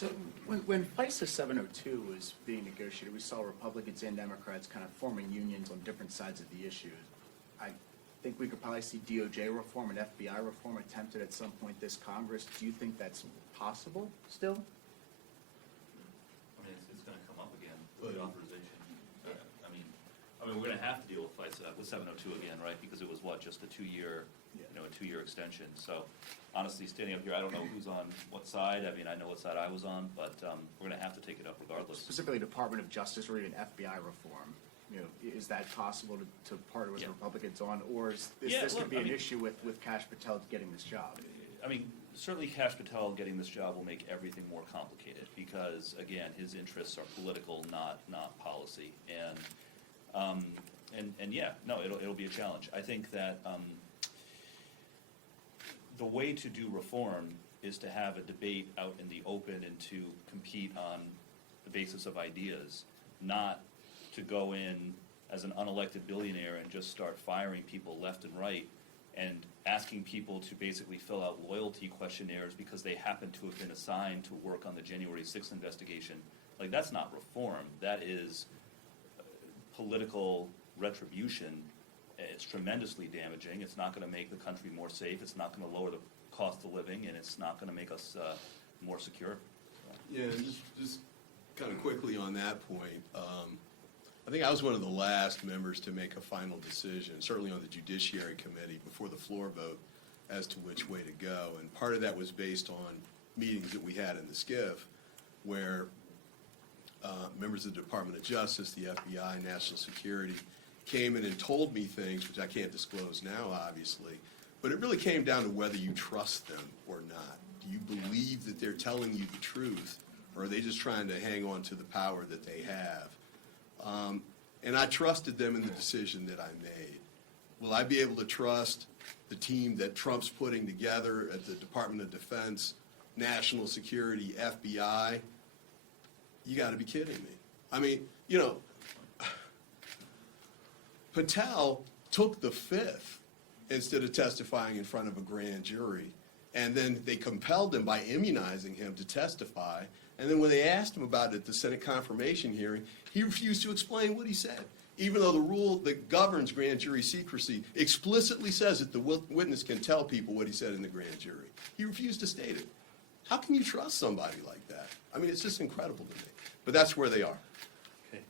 So when FISA 702 was being negotiated, we saw Republicans and Democrats kind of forming unions on different sides of the issue. I think we could probably see DOJ reform and FBI reform attempted at some point this Congress. Do you think that's possible still? I mean, it's going to come up again, reauthorization. I mean, we're going to have to deal with FISA, with 702 again, right? Because it was what, just a two-year extension. So, honestly, standing up here, I don't know who's on what side. I mean, I know what side I was on, but we're going to have to take it up regardless. Specifically, Department of Justice or even FBI reform. You know, is that possible to partner with Republicans on, or is this going to be an issue with Kash Patel getting this job? I mean, certainly Kash Patel getting this job will make everything more complicated because, again, his interests are political, not policy. And yeah, no, it'll be a challenge. I think that the way to do reform is to have a debate out in the open and to compete on the basis of ideas, not to go in as an unelected billionaire and just start firing people left and right and asking people to basically fill out loyalty questionnaires because they happen to have been assigned to work on the January 6th investigation. Like, that's not reform. That is political retribution. It's tremendously damaging. It's not going to make the country more safe. It's not going to lower the cost of living, and it's not going to make us more secure. Yeah, just kind of quickly on that point, I think I was one of the last members to make a final decision, certainly on the Judiciary Committee before the floor vote, as to which way to go. And part of that was based on meetings that we had in the SCIF, where members of the Department of Justice, the FBI, National Security, came in and told me things, which I can't disclose now, obviously, but it really came down to whether you trust them or not. Do you believe that they're telling you the truth, or are they just trying to hang on to the power that they have? And I trusted them in the decision that I made. Will I be able to trust the team that Trump's putting together at the Department of Defense, National Security, FBI? You got to be kidding me. I mean, you know, Patel took the fifth instead of testifying in front of a grand jury. And then they compelled him by immunizing him to testify. And then when they asked him about it at the Senate confirmation hearing, he refused to explain what he said, even though the rule that governs grand jury secrecy explicitly says that the witness can tell people what he said in the grand jury. He refused to state it. How can you trust somebody like that? I mean, it's just incredible to me. But that's where they are.